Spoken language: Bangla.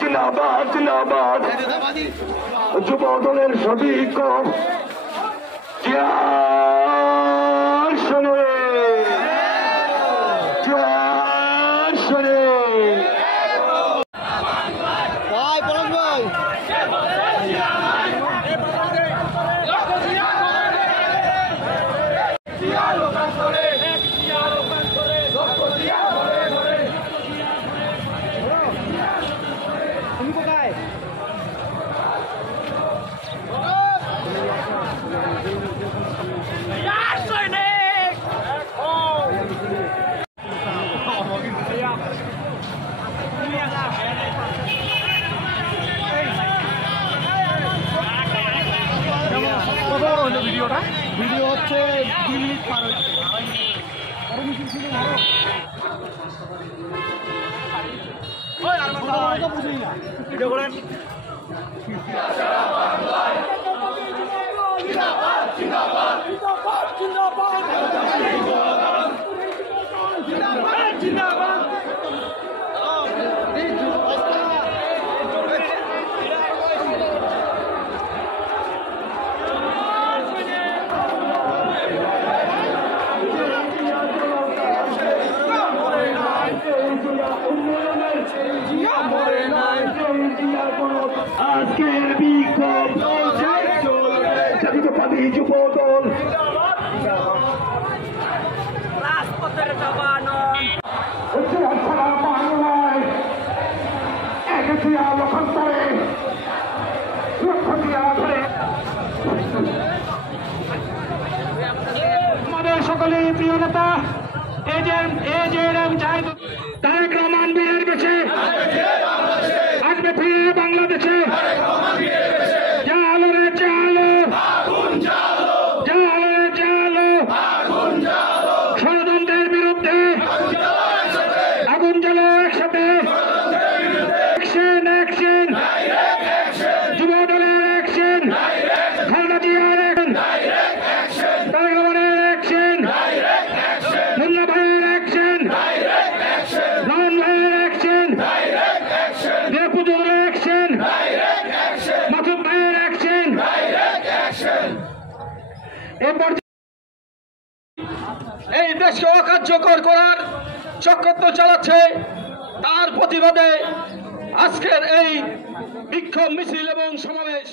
জিন্দাবাদ জিন্দাবাদ যুব দলের সঠিক ভিডিও হচ্ছে 2 মিনিট পার হচ্ছে ভিডিও করেন আজকের বিক্ষোভ জাতীয়তাবাদী যুব দল আমাদের সকলের প্রিয় নেতা এজেএম জাহিদ তারেক রহমান বীরের কাছে আসবে ফিরে বাংলাদেশে জালো রে জালো জালো রে জালো ষড়যন্ত্রের বিরুদ্ধে আগুন জ্বালো একসাথে অ্যাকশন যুব দলের অ্যাকশন খালেদা জিয়ার অ্যাকশন তারেক রহমানের অ্যাকশন মুন্না ভাইয়ের অ্যাকশন লালন ভাইয়ের অ্যাকশন নিরাপদের অ্যাকশন মাসুদ ভাইয়ের অ্যাকশন এই দেশকে অকার্যকর করার চক্রান্ত চালাচ্ছে তার প্রতিবাদে আজকের এই বিক্ষোভ মিছিল এবং সমাবেশ।